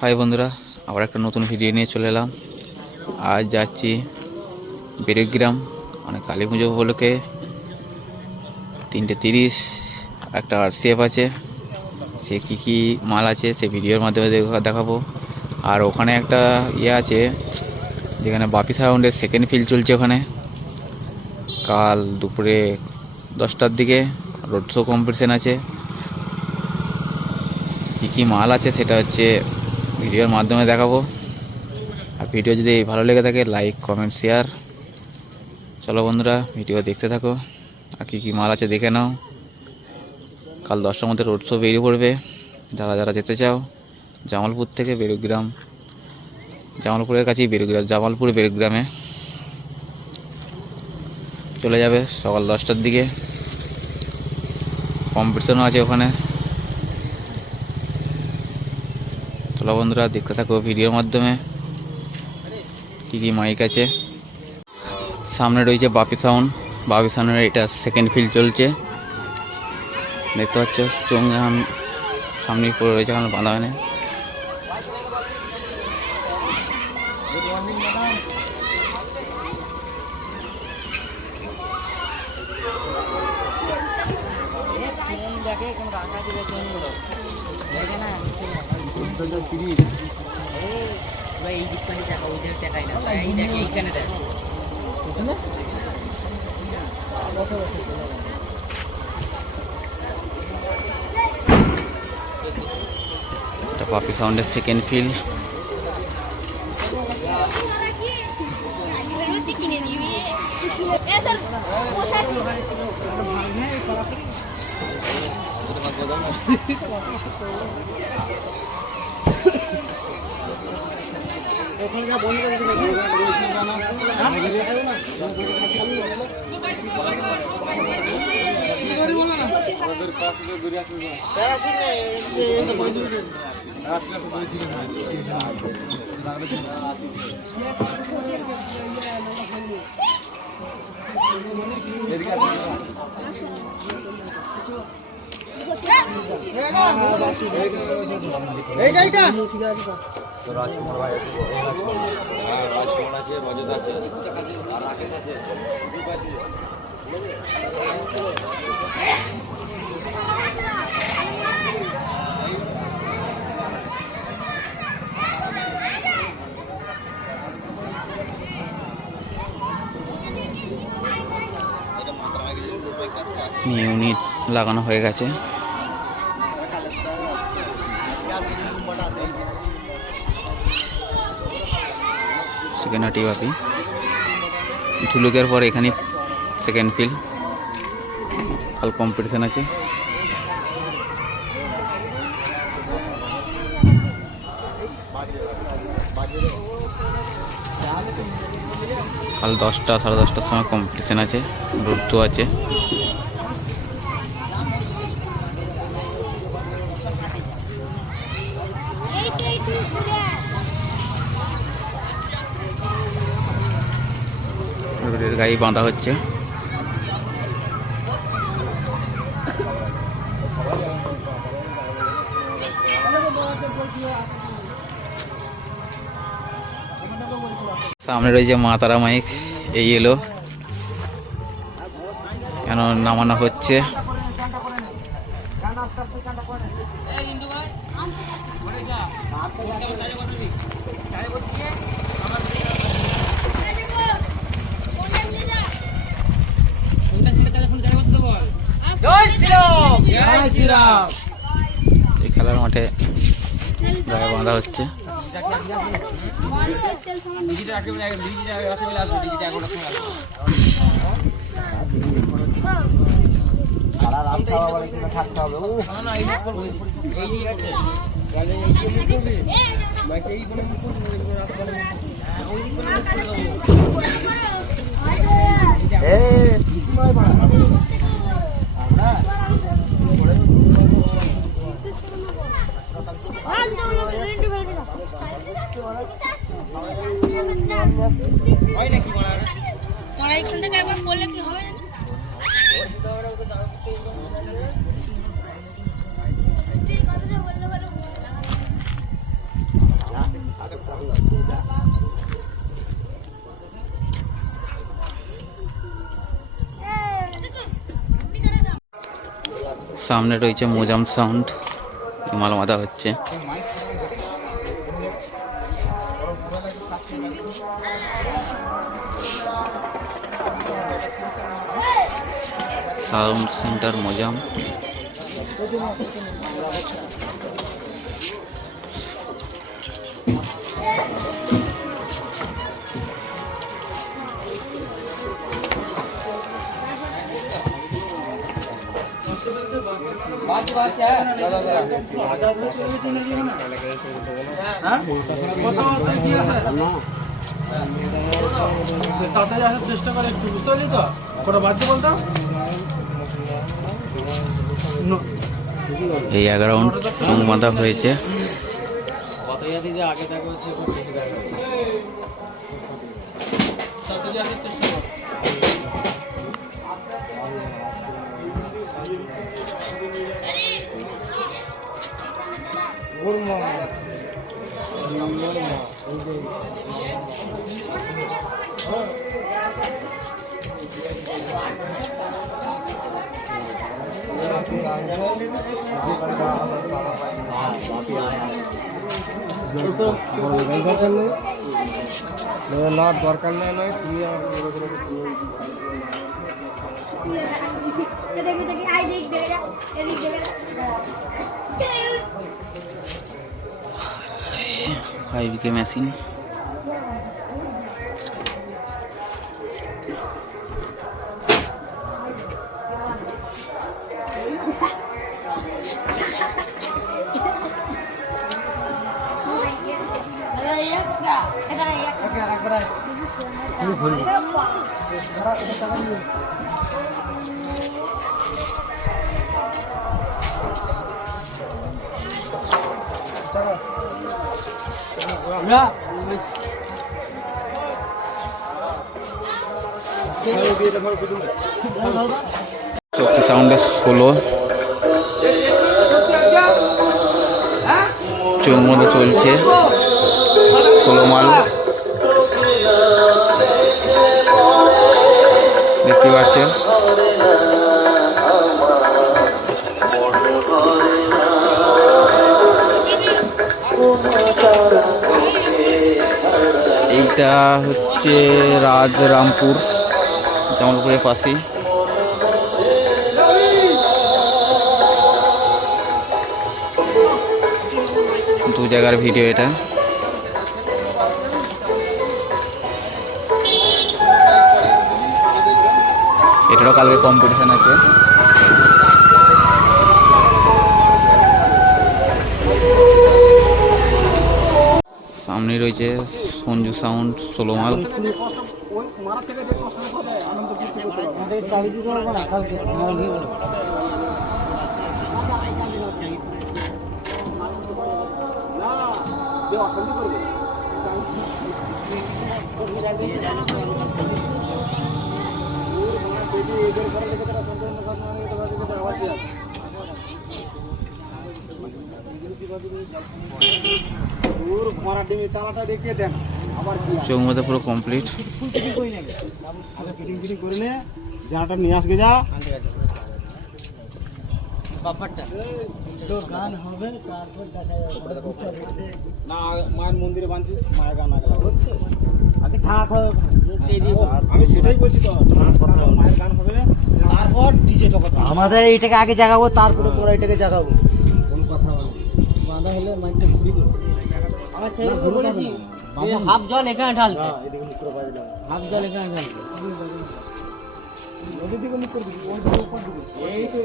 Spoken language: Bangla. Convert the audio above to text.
হাই বন্ধুরা, আবার একটা নতুন ভিডিও নিয়ে চলে এলাম। আজ যাচ্ছি বেরুগ্রাম, মানে কালী পুজো উপলক্ষে 3:30 একটা আরসিএফ আছে। সে কী মাল আছে সে ভিডিওর মাধ্যমে দেখাবো। আর ওখানে একটা আছে যেখানে বাপি সাউন্ডের সেকেন্ড ফিল চলছে। ওখানে কাল দুপুরে 10টার দিকে রোড শো কম্পিটিশান আছে। কী মাল আছে সেটা হচ্ছে ভিডিওর মাধ্যমে দেখাবো। আর ভিডিও যদি ভালো লেগে থাকে লাইক কমেন্ট শেয়ার। চলো বন্ধুরা, ভিডিও দেখতে থাকো আর কী মাল আছে দেখে নাও। কাল 10টার মধ্যে রোড শো বেরিয়ে পড়বে। যারা যারা যেতে চাও জামালপুর থেকে বেরুগ্রাম, জামালপুরের কাছেই বেরুগ্রাম, জামালপুর বেরুগ্রামে চলে যাবে সকাল 10টার দিকে। কম্পিটিশনও আছে ওখানে। চলো বন্ধুরা দেখতে থাকো ভিডিওর মাধ্যমে কী মাইক আছে। সামনে রয়েছে বাপি সাউন্ডের এটা সেকেন্ড ফিল চলছে। দেখতে পাচ্ছ স্ট্রং এখন সামনে পড়ে রয়েছে, এখন বাঁধা হয় না। এটা বাপি সাউন্ডের সেকেন্ড ফিল। রাজকুমার ভাই আছে, রাজকুমার আছে, রজত আছে, আর রাকেশ আছে, দীপ আছে। ইউনিট লাগানো হয়ে গেছে। সেকেন্ডটি বাপি ঠুলুকের পর এখানে সেকেন্ড ফিল। কাল কম্পিটিশান আছে। কাল 10টা সাড়ে 10টার সময় কম্পিটিশান আছে, রোড আছে। গাড়ি বাঁধা হচ্ছে। সামনে রয়েছে মা তারা মাইক, এই এলো কেন নামানো হচ্ছে। এই খেলার মাঠে গায়ে বাঁধা হচ্ছে। এখান থেকে একবার বললে কি হবে? সামনে রয়েছে মোজাম সাউন্ড, মাল মাথা হচ্ছে। Sound centre Mozam. চেষ্টা করে একটু বুঝতে পারলি তো ওটা বাদ দিয়ে বলতাম। এই 11 রাউন্ড চোখ বাঁধা হয়েছে। না দরকার নেই নয় তুমি ফাইভ মেশিন। শক্তি সাউন্ডের 16 চোখ মতো চলছে 16 মাল দেখতে পাচ্ছেন। এইটা হচ্ছে রাজরামপুর, জামালপুরের পাশে। দু জায়গার ভিডিও এটা। এটারও কালকে কম্পিটিশন আছে। সামনে রয়েছে সঞ্জু সাউন্ড 16 মাল। চোখ মধ্যে পুরো কমপ্লিট। জানাটা নিয়ে আসবে যা গান হবে তারপর দেখা যাবে না। মায়ের মন্দিরে বাঁধছি, মায়ের গান আগে বুঝছে। আমি সেটাই বলছি তো, মায়ের গান হবে তারপর ডিজে জগৎ। আমাদের এইটাকে আগে জাগাবো, তারপরে তোরা এটাকে জাগাবো। কোন কথা বাঁধা হলে মাইকটা ঘুরি দেবো। আমার ছেলেকে বলেছি হাফ জল এখানে ঢালতে, হাফ জল এখানে ঢালতে। ওদের দিকে মুখ করে দিবি, ওই দিকে উপর দিবি। এই তো